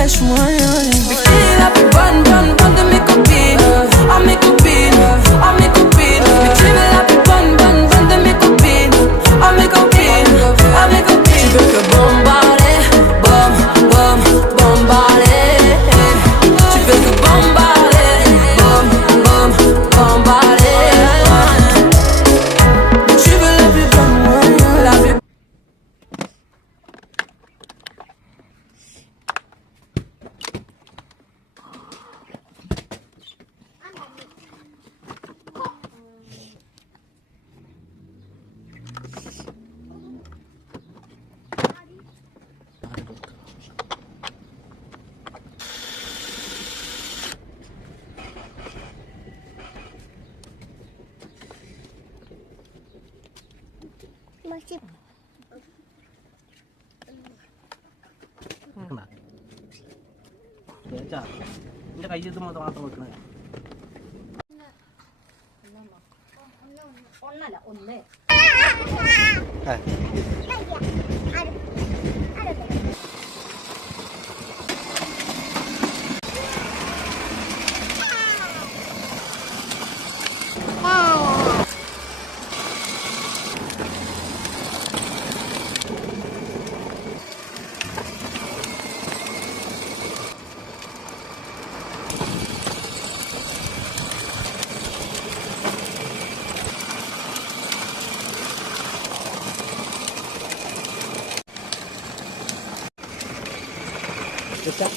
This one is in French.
wesh mwen. Bikini la pi bonne, bonne, bonne de mes copines. A mes copines, a mes copines. Bikini la pi bonne, bonne, bonne de mes copines. A mes copines, a mes copines. Tu veux que bombarder, bom, bom, bombarder. Tu veux que bombarder, bom, bom, bombarder. Tu veux la plus bonne, ouais, la plus. 맛있. 자, 이제 이제 좀 더 왔다 볼까요? ഒന്നല്ല ഒന്ന്. 됐다.